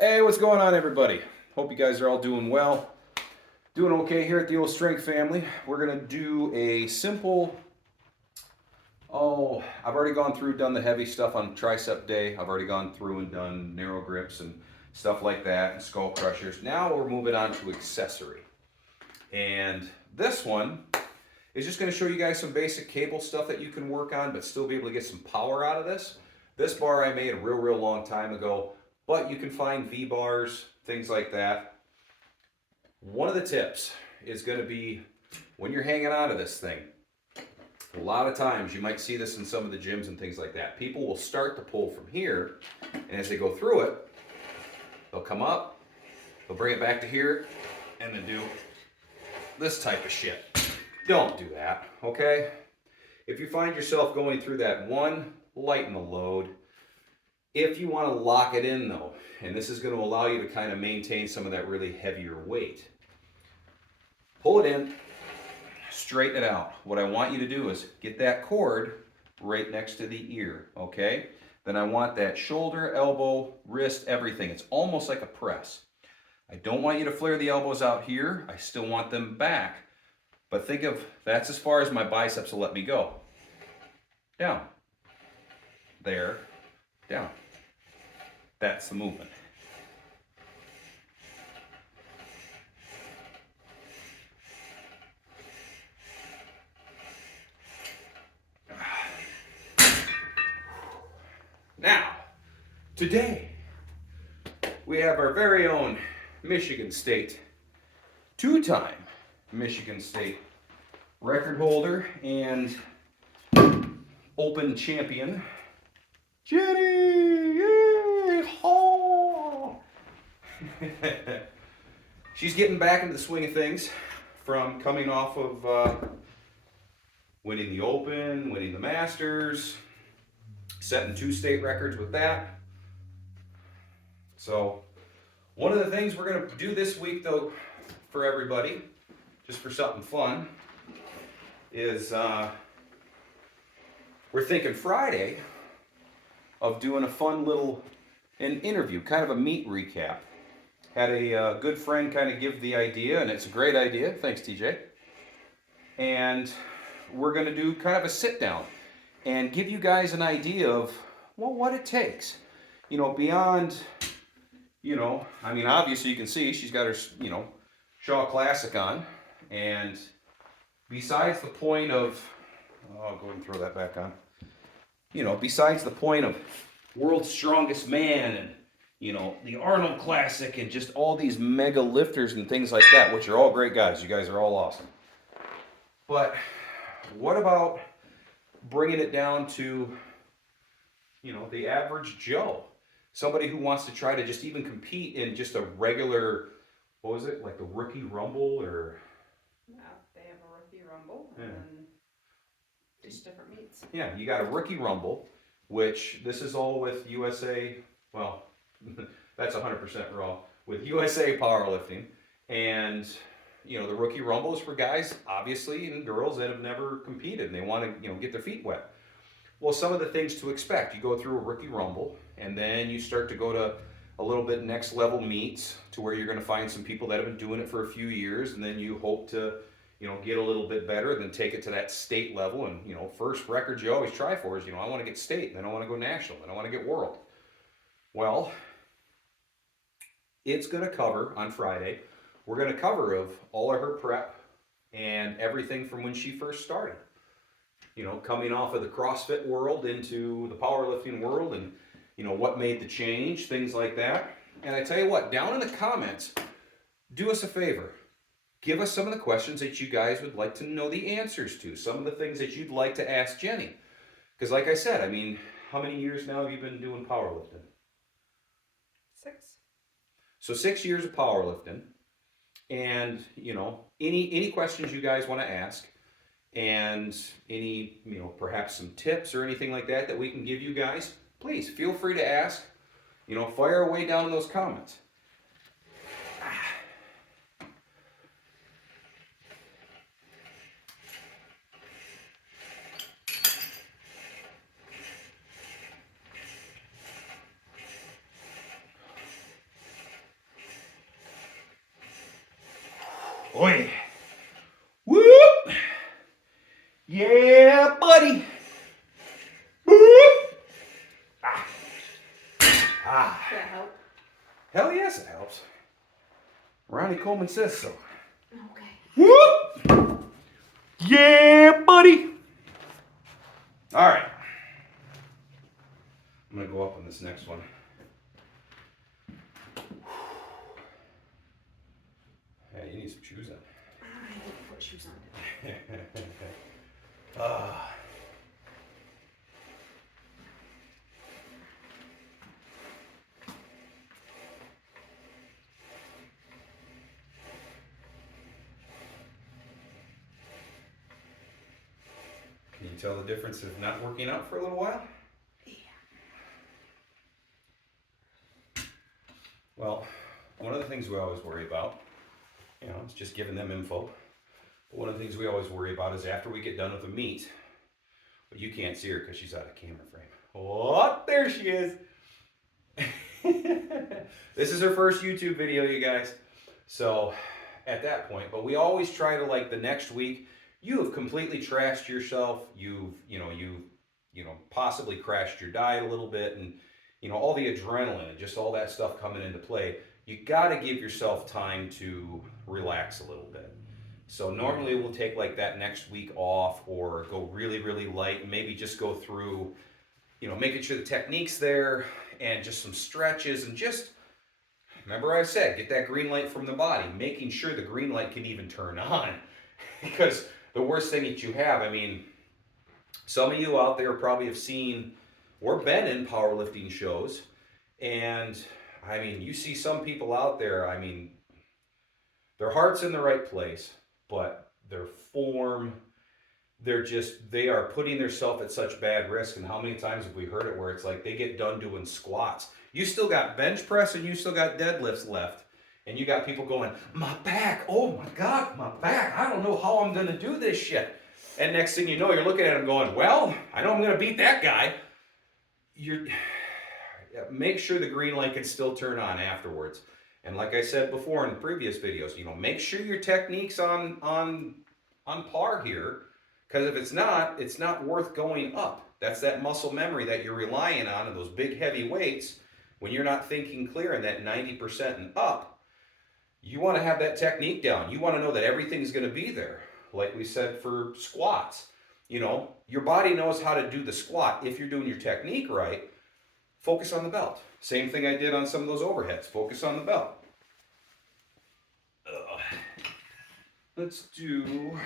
Hey, what's going on, everybody? Hope you guys are all doing well. Doing okay here at the Old Strength family. We're going to do a simple. I've already done the heavy stuff on tricep day. I've already gone through and done narrow grips and stuff like that and skull crushers. Now we're moving on to accessory. And this one is just going to show you guys some basic cable stuff that you can work on, but still be able to get some power out of this. This bar I made a real long time ago, but you can find V-bars, things like that. One of the tips is going to be when you're hanging on to this thing. A lot of times you might see this in some of the gyms and things like that. People will start to pull from here, and as they go through it, they'll come up, they'll bring it back to here, and then do this type of shit. Don't do that, okay? If you find yourself going through that, one, lighten the load. If you want to lock it in though, and this is going to allow you to kind of maintain some of that really heavier weight, pull it in, straighten it out. What I want you to do is get that cord right next to the ear, okay? Then I want that shoulder, elbow, wrist, everything. It's almost like a press. I don't want you to flare the elbows out here. I still want them back. But think of, that's as far as my biceps will let me go. Down. There. Down. That's the movement. Now, today, we have our very own Michigan State, two-time Michigan State record holder and open champion, Jenny! Yay! Oh! She's getting back into the swing of things from coming off of winning the Open, winning the Masters, setting 2 state records with that. So one of the things we're going to do this week though for everybody, just for something fun, is we're thinking Friday of doing a fun little an interview, kind of a meet recap. Had a good friend kind of give the idea, and it's a great idea. Thanks, TJ. And we're going to do kind of a sit down and give you guys an idea of, well, what it takes. You know, beyond, I mean, obviously you can see she's got her, Shaw Classic on. And besides the point of, I'll go ahead and throw that back on. Besides the point of World's Strongest Man and, the Arnold Classic and just all these mega lifters and things like that, which are all great guys. You guys are all awesome. But what about bringing it down to, the average Joe? Somebody who wants to try to just even compete in just a regular, what was it, like the Rookie Rumble or? Yeah, they have a Rookie Rumble and then just different meets. Yeah, you got a Rookie Rumble, which this is all with USA, well, that's 100% raw, with USA Powerlifting. And, the Rookie Rumble is for guys, obviously, and girls that have never competed and they want to, get their feet wet. Well, some of the things to expect, you go through a Rookie Rumble and then you start to go to a little bit next level meets to where you're going to find some people that have been doing it for a few years, and then you hope to, get a little bit better, then take it to that state level. And, first record you always try for is, I want to get state, then I want to go national, then I want to get world. Well, it's going to cover on Friday. We're going to cover of all of her prep and everything from when she first started. Coming off of the CrossFit world into the powerlifting world and, what made the change, things like that. And I tell you what, down in the comments, do us a favor. Give us some of the questions that you guys would like to know the answers to. Some of the things that you'd like to ask Jenny. Because like I said, how many years now have you been doing powerlifting? 6. So 6 years of powerlifting. And, any questions you guys want to ask, and any, perhaps some tips or anything like that we can give you guys, please feel free to ask. Fire away down in those comments. Boy. Whoop. Yeah, buddy. Whoop. Ah. Ah. Does that help? Hell yes, it helps. Ronnie Coleman says so. Okay. Whoop. Yeah, buddy. All right. I'm going to go up on this next one. Yeah, you need some shoes on. I didn't put shoes on. Can you tell the difference of not working out for a little while? Yeah. Well, one of the things we always worry about, it's just giving them info. But one of the things we always worry about is after we get done with the meet, but you can't see her because she's out of camera frame. Oh, there she is. This is her first YouTube video, you guys. So at that point, but we always try to, like, the next week, you have completely trashed yourself. You've possibly crashed your diet a little bit, and all the adrenaline and just all that stuff coming into play. You got to give yourself time to relax a little bit. So normally we'll take like that next week off, or go really, really light, and maybe just go through, making sure the technique's there, and just some stretches, and just, remember I said, get that green light from the body, making sure the green light can even turn on. Because the worst thing that you have, some of you out there probably have seen or been in powerlifting shows, and you see some people out there, their heart's in the right place, but their form, they are putting themselves at such bad risk. And how many times have we heard it where it's like they get done doing squats? You still got bench press and you still got deadlifts left. And you got people going, my back, oh my God, my back. I don't know how I'm going to do this shit. And next thing you know, you're looking at them going, well, I know I'm going to beat that guy. Make sure the green light can still turn on afterwards. And like I said before in previous videos, make sure your technique's on par here. Because if it's not worth going up. That's that muscle memory that you're relying on, and those big heavy weights. When you're not thinking clear in that 90% and up, you want to have that technique down. You want to know that everything's going to be there. Like we said for squats, your body knows how to do the squat. If you're doing your technique right, focus on the belt. Same thing I did on some of those overheads. Focus on the belt. Let's do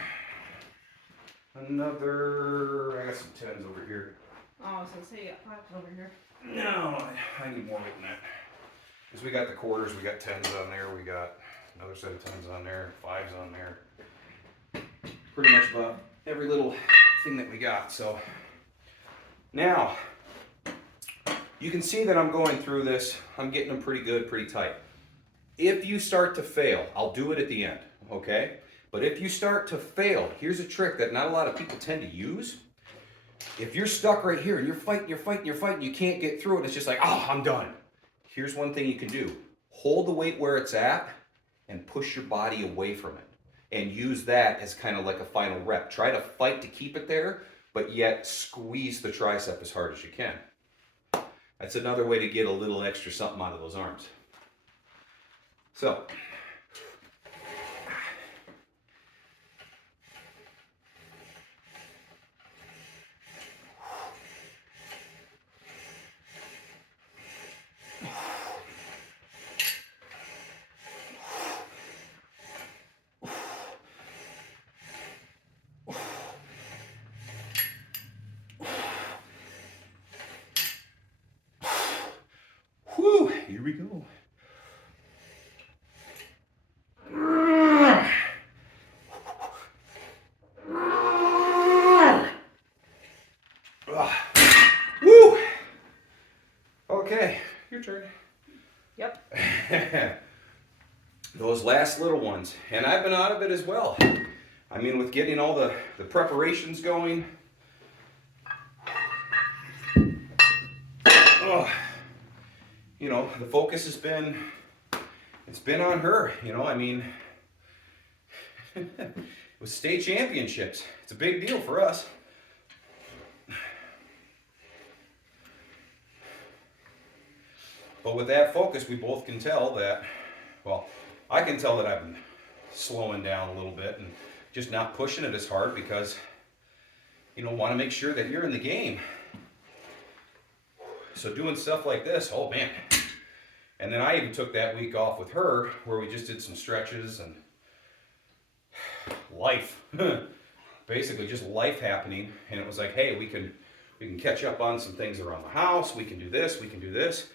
another. I got some 10s over here. Oh, I was going to say, you got 5s over here. No, I need more than that. Because we got the quarters, we got 10s on there, we got another set of 10s on there, 5s on there. Pretty much about every little thing that we got. So now, you can see that I'm going through this. I'm getting them pretty good, pretty tight. If you start to fail, I'll do it at the end, okay? But if you start to fail, here's a trick that not a lot of people tend to use. If you're stuck right here and you're fighting, you can't get through it, it's just like, oh, I'm done. Here's one thing you can do. Hold the weight where it's at and push your body away from it. And use that as kind of like a final rep. Try to fight to keep it there, but yet squeeze the tricep as hard as you can. That's another way to get a little extra something out of those arms. So, whew, here we go. Woo! Okay, your turn. Yep. Those last little ones, and I've been out of it as well. With getting all the preparations going. The focus has been, it's been on her, It was state championships. It's a big deal for us. But with that focus, we both can tell that, well, I can tell that I've been slowing down a little bit and just not pushing it as hard because, want to make sure that you're in the game. So doing stuff like this, oh man. And then I even took that week off with her where we just did some stretches and life. Basically just life happening. And it was like, hey, we can catch up on some things around the house. We can do this, we can do this.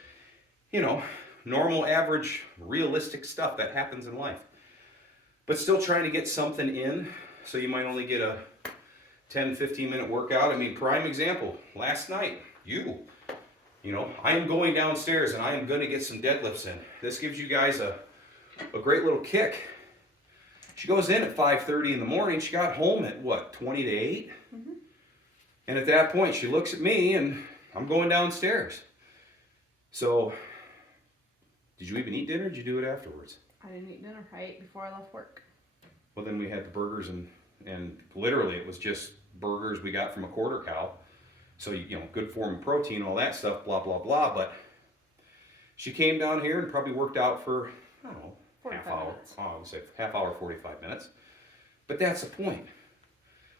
Normal, average, realistic stuff that happens in life. But still trying to get something in. So you might only get a 10, 15 minute workout. I mean, prime example, last night, I am going downstairs and I am going to get some deadlifts in. This gives you guys a great little kick. She goes in at 5:30 in the morning. She got home at what, 20 to 8? Mm-hmm. And at that point, she looks at me and I'm going downstairs. So, did you even eat dinner or did you do it afterwards? I didn't eat dinner. I ate before I left work. Well, then we had the burgers and literally it was just burgers we got from a quarter cow. So, good form of protein, all that stuff, blah, blah, blah. But she came down here and probably worked out for, I don't know, half hour. Minutes. Oh, I would say half hour, 45 minutes. But that's the point.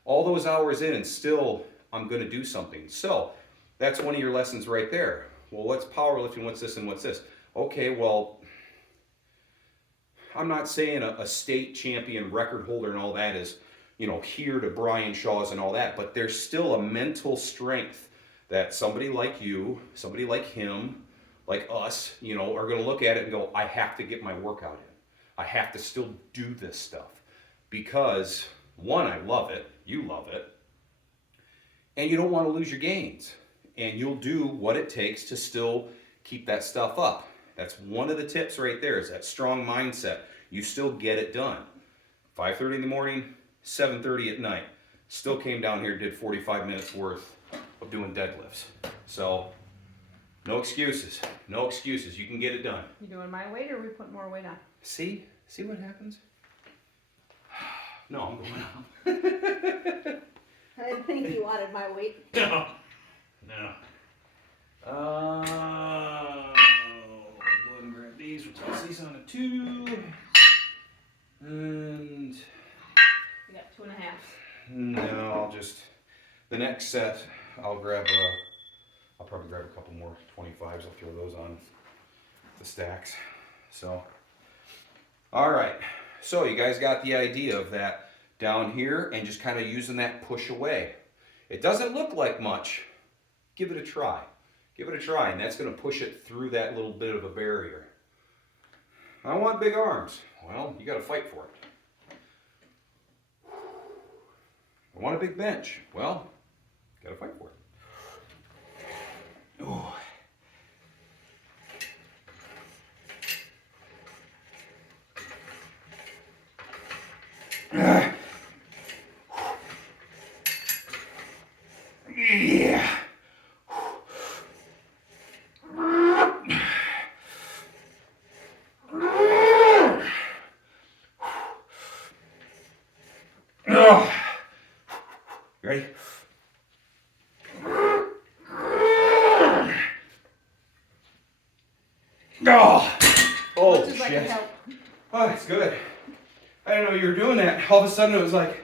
All those hours in and still I'm going to do something. So that's one of your lessons right there. Well, what's powerlifting? What's this and what's this? Okay, well, I'm not saying a state champion record holder and all that is, here to Brian Shaw's and all that, but there's still a mental strength that somebody like you, somebody like him, like us, are going to look at it and go, I have to get my workout in. I have to still do this stuff because, one, I love it, you love it, and you don't want to lose your gains. And you'll do what it takes to still keep that stuff up. That's one of the tips right there is that strong mindset. You still get it done. 5:30 in the morning, 7:30 at night. Still came down here, did 45 minutes worth of doing deadlifts. So, no excuses. No excuses. You can get it done. You doing my weight or are we putting more weight on? See what happens? No, I'm going up. I didn't think you wanted my weight. No. Go ahead and grab these. We'll toss these on a 2. And You got 2.5. no, the next set, I'll probably grab a couple more 25s. I'll throw those on the stacks. So, all right. So you guys got the idea of that down here and just kind of using that push away. It doesn't look like much. Give it a try. Give it a try, and that's going to push it through that little bit of a barrier. I want big arms. Well, you got to fight for it. I want a big bench. Well, got to fight for it. Ooh. Yeah. Ready? Oh Much as I can shit. help. Oh, that's good. I didn't know you were doing that. All of a sudden it was like,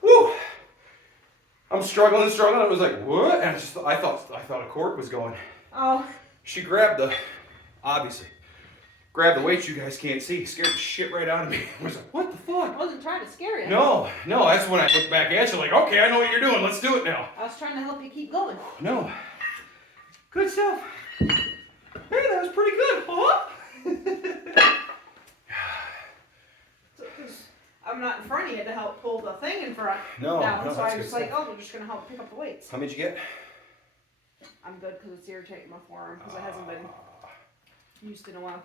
whew. I'm struggling. It was like, what? And I thought a cord was going. Oh. She grabbed the weights you guys can't see. Scared the shit right out of me. I was like, what the fuck? I wasn't trying to scare you. No, that's when I looked back at you like, okay, I know what you're doing. Let's do it now. I was trying to help you keep going. No. Good stuff. Hey, that was pretty good. Huh? I'm not in front of you to help pull the thing in front No, down, so that's I was good like, stuff. oh, we're just going to help pick up the weights. How many did you get? I'm good because it's irritating my forearm because it hasn't been used in a while.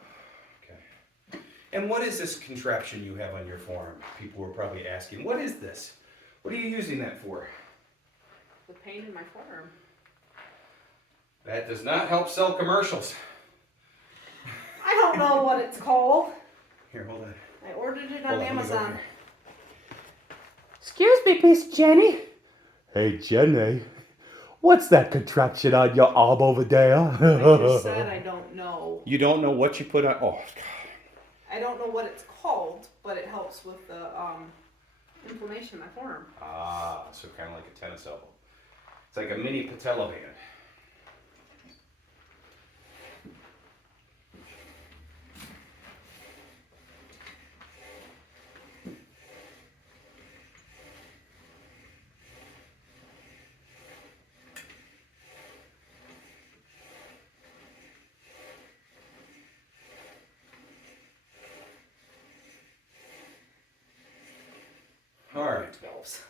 Okay. And what is this contraption you have on your forearm? People were probably asking, what is this? What are you using that for? The pain in my forearm. That does not help sell commercials. I don't know what it's called. Here, hold on. I ordered it Hold on on, let me go Amazon. here. me, Miss Jenny. Hey, Jenny, what's that contraption on your arm over there? I just said I don't know. You don't know what you put on? Oh, God. I don't know what it's called, but it helps with the inflammation in my forearm. Ah, so kind of like a tennis elbow. It's like a mini patella band. All right. Helps.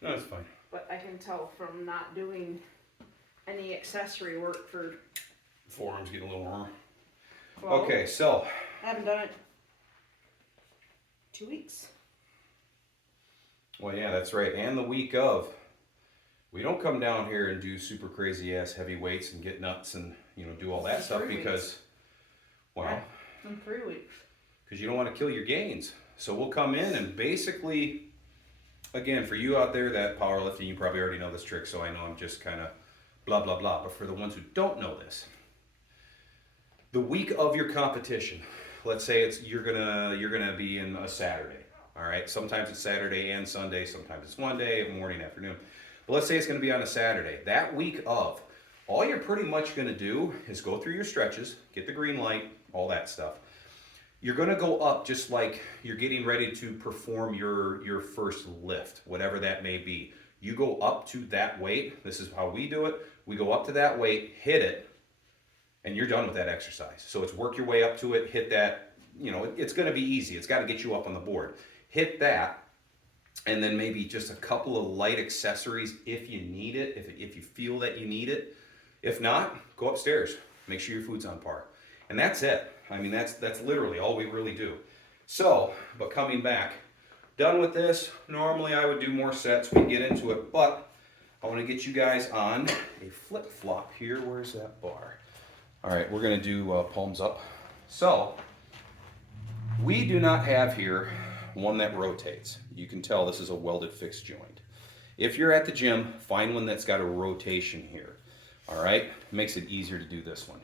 No, it's fine. But I can tell from not doing any accessory work for. Forearms getting a little warmer. Well, Okay, so. I haven't done it 2 weeks. Well, yeah, that's right. And the week of. We don't come down here and do super crazy ass heavy weights and get nuts and, do all that stuff because, well. In 3 weeks. Because you don't want to kill your gains. So we'll come in and basically, again, for you out there that powerlifting, you probably already know this trick, so I know I'm just kind of blah, blah, blah. But for the ones who don't know this, the week of your competition, let's say you're gonna be in a Saturday, all right? Sometimes it's Saturday and Sunday, sometimes it's one day, morning, afternoon. But let's say it's gonna be on a Saturday. That week of, all you're pretty much gonna do is go through your stretches, get the green light, all that stuff. You're gonna go up just like you're getting ready to perform your first lift, whatever that may be. You go up to that weight. This is how we do it. We go up to that weight, hit it, and you're done with that exercise. So it's work your way up to it, hit that, it's gonna be easy. It's gotta get you up on the board. Hit that, and then maybe just a couple of light accessories if you need it, if you feel that you need it. If not, go upstairs. Make sure your food's on par. And that's it. I mean, that's literally all we really do. So, but coming back, done with this. Normally I would do more sets. We get into it, but I want to get you guys on a flip flop here. Where's that bar? All right, we're gonna do palms up. So, we do not have here one that rotates. You can tell this is a welded fixed joint. If you're at the gym, find one that's got a rotation here. All right, makes it easier to do this one.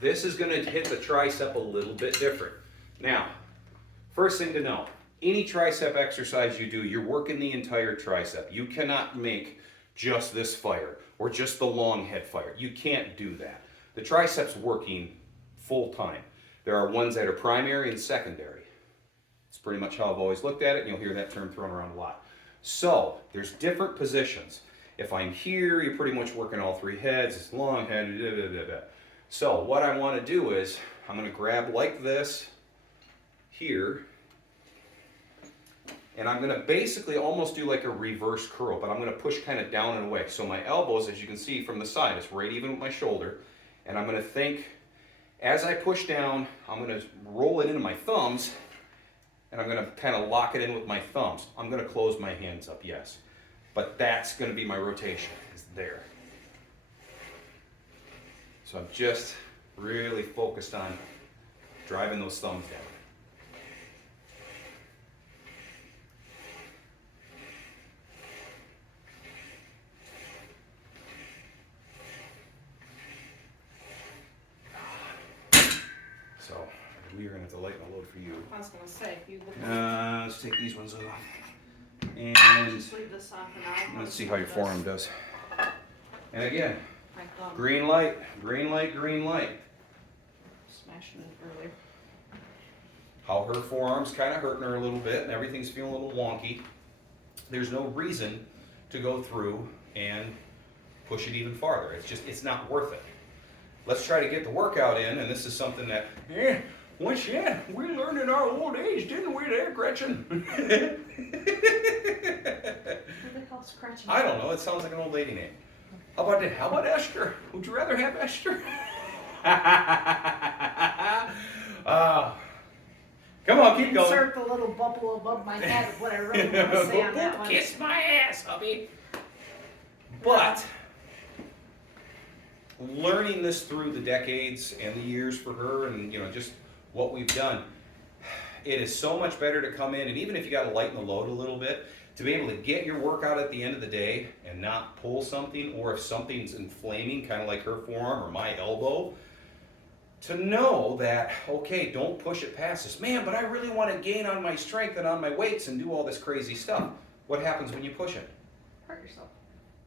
This is gonna hit the tricep a little bit different. Now, first thing to know, any tricep exercise you do, you're working the entire tricep. You cannot make just this fire or just the long head fire. You can't do that. The tricep's working full time. There are ones that are primary and secondary. It's pretty much how I've always looked at it, and you'll hear that term thrown around a lot. So, there's different positions. If I'm here, you're pretty much working all three heads. It's long head, So what I want to do is, I'm going to grab like this here, and I'm going to basically almost do like a reverse curl, but I'm going to push kind of down and away. So my elbows, as you can see from the side, is right even with my shoulder, and I'm going to think, as I push down, I'm going to roll it into my thumbs, and I'm going to kind of lock it in with my thumbs. I'm going to close my hands up, yes. But that's going to be my rotation, is there. So I'm just really focused on driving those thumbs down. So we are going to have to lighten the load for you. I was gonna say, you look. Let's take these ones off. And Just leave this on for now. let's see how your forearm does. And again, My thumb. green light, green light, green light. Smashing it earlier. How her forearm's kind of hurting her a little bit and everything's feeling a little wonky. There's no reason to go through and push it even farther. It's not worth it. Let's try to get the workout in, and this is something that, we learned in our old age, didn't we there, Gretchen? What do they call scratching? I don't know, it sounds like an old lady name. How about Esther? Would you rather have Esther? Come on, keep going. Insert the little bubble above my head of what I really want to say on that one. Kiss my ass, hubby. But learning this through the decades and the years for her, and just what we've done, it is so much better to come in, and even if you got to lighten the load a little bit, to be able to get your workout at the end of the day and not pull something, or if something's inflaming, kind of like her forearm or my elbow, to know that, okay, don't push it past this. Man, but I really want to gain on my strength and on my weights and do all this crazy stuff. What happens when you push it? Hurt yourself.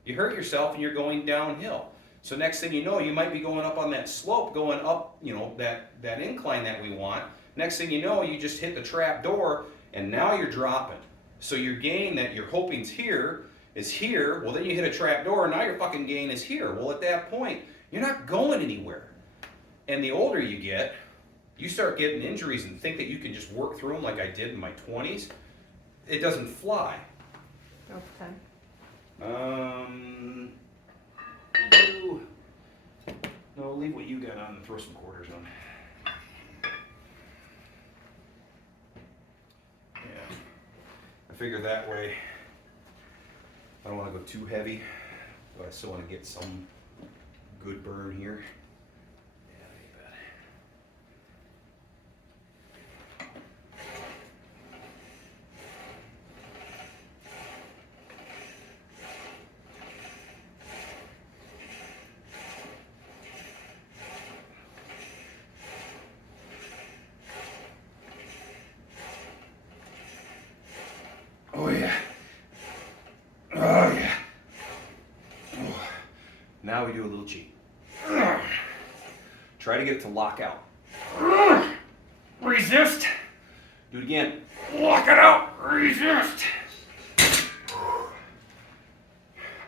You hurt yourself and you're going downhill. So next thing you know, you might be going up on that slope, going up, you know, that incline that we want. Next thing you know, you just hit the trap door and now you're dropping. So your gain that you're hoping's here is here. Well, then you hit a trap door and now your fucking gain is here. Well, at that point, you're not going anywhere. And the older you get, you start getting injuries and think that you can just work through them like I did in my 20s. It doesn't fly. Okay. No, leave what you got on and throw some quarters on. Yeah. I figure that way I don't want to go too heavy, but I still want to get some good burn here. Yeah, that ain't bad. Oh yeah. Oh yeah. Oh. Now we do a little cheat. Try to get it to lock out. Resist. Do it again. Lock it out. Resist.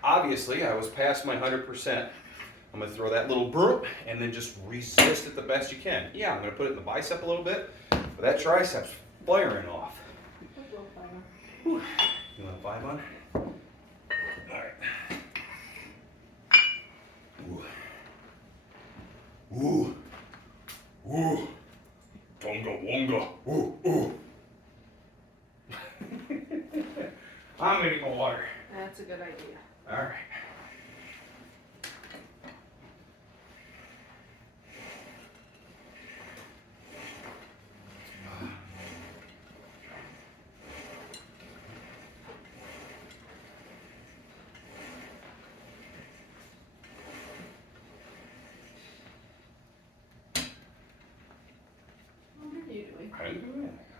Obviously, I was past my 100%. I'm going to throw that little burp and then just resist it the best you can. Yeah, I'm going to put it in the bicep a little bit, but that tricep's firing off. Whew. You want a 5 on? Alright. Ooh. Ooh. Ooh. Tonga wonga. Ooh. Ooh. I'm gonna get my water. That's a good idea. Alright.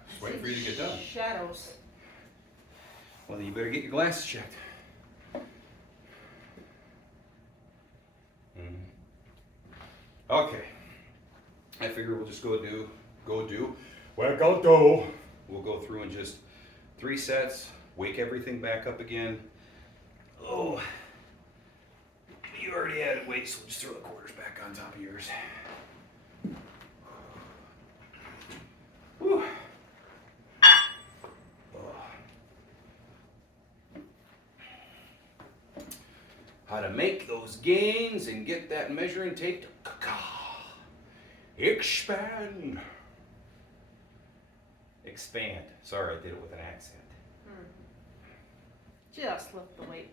Just waiting for you to get done. Shadows. Well, then you better get your glasses checked. Okay. I figure we'll just go do. We'll go through in just 3 sets, wake everything back up again. Oh, you already added weight, so we'll just throw the quarters back on top of yours. Whew. How to make those gains and get that measuring tape to expand. Expand. Sorry, I did it with an accent. Just lift the weight.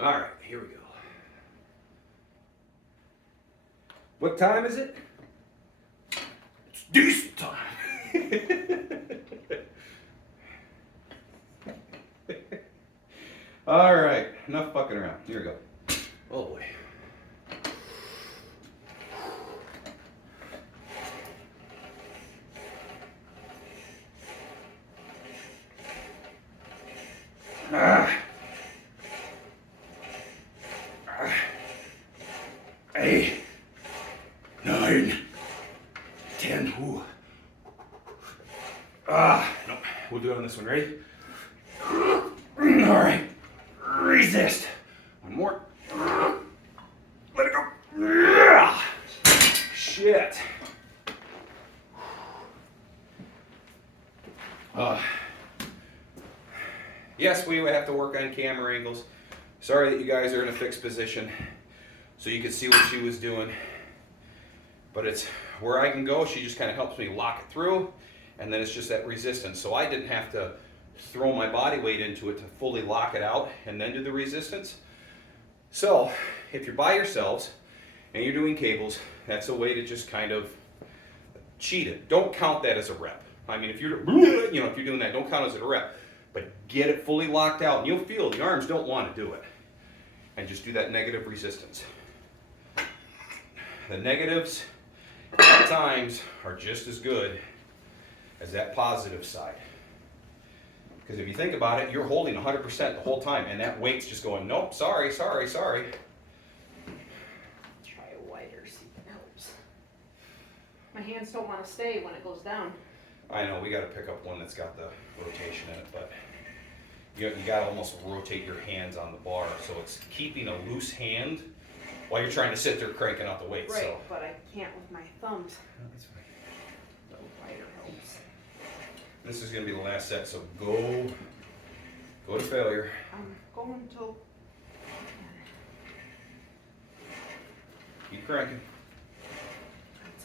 All right, here we go. What time is it? It's decent time. All right, enough fucking around. Here we go. Oh boy. Ah. 8, 9, 10. Ooh. No, we'll do it on this one. Ready? All right. Resist. One more. Let it go. Shit. Yes, we have to work on camera angles. Sorry that you guys are in a fixed position so you can see what she was doing. But it's where I can go, she just kind of helps me lock it through, and then it's just that resistance. So I didn't have to throw my body weight into it to fully lock it out and then do the resistance. So if you're by yourselves and you're doing cables, that's a way to just kind of cheat it. Don't count that as a rep. I mean, if you're, if you're doing that, don't count it as a rep. But get it fully locked out, and you'll feel the arms don't want to do it. And just do that negative resistance. The negatives at times are just as good as that positive side. Because if you think about it, you're holding 100% the whole time, and that weight's just going, nope, sorry. Try a wider, see if it helps. My hands don't want to stay when it goes down. I know, we got to pick up one that's got the rotation in it, but you got to almost rotate your hands on the bar, so it's keeping a loose hand while you're trying to sit there cranking out the weight. Right, So. but I can't with my thumbs. No, that's fine. The wider helps. This is going to be the last set, so go to failure. I'm going till. Keep cranking.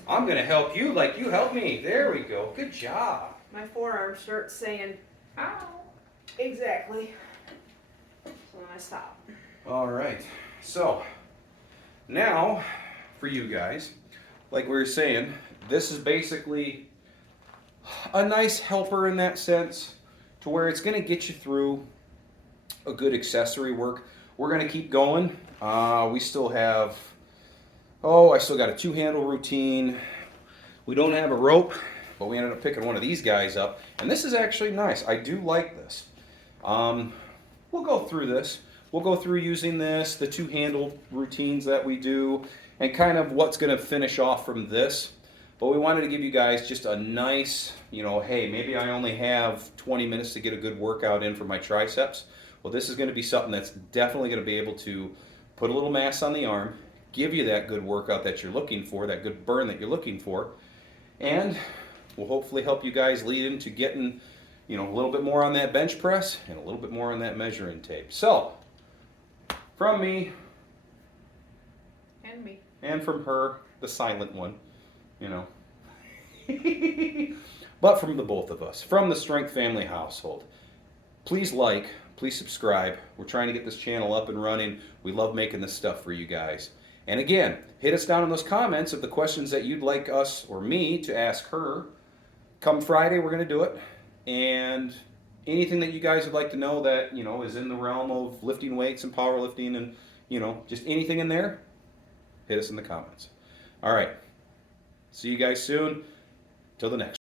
I'm going to help you like you helped me. There we go. Good job. My forearm starts saying, ow. Exactly. So then I stop. All right. So now for you guys, like we were saying, this is basically a nice helper in that sense to where it's going to get you through a good accessory work. We're going to keep going. We still have, I still got a 2-handle routine. We don't have a rope, but we ended up picking one of these guys up. And this is actually nice. I do like this. We'll go through this. We'll go through using this, the 2-handle routines that we do, and kind of what's going to finish off from this. But we wanted to give you guys just a nice, hey, maybe I only have 20 minutes to get a good workout in for my triceps. Well, this is going to be something that's definitely going to be able to put a little mass on the arm, give you that good workout that you're looking for, that good burn that you're looking for, and will hopefully help you guys lead into getting, a little bit more on that bench press and a little bit more on that measuring tape. So, from me, And me. and from her, the silent one, but from the both of us, from the Strength Family household. Please please subscribe. We're trying to get this channel up and running. We love making this stuff for you guys. And again, hit us down in those comments of the questions that you'd like us or me to ask her. Come Friday, we're going to do it. And anything that you guys would like to know that, is in the realm of lifting weights and powerlifting and, just anything in there, hit us in the comments. All right. See you guys soon. Till the next.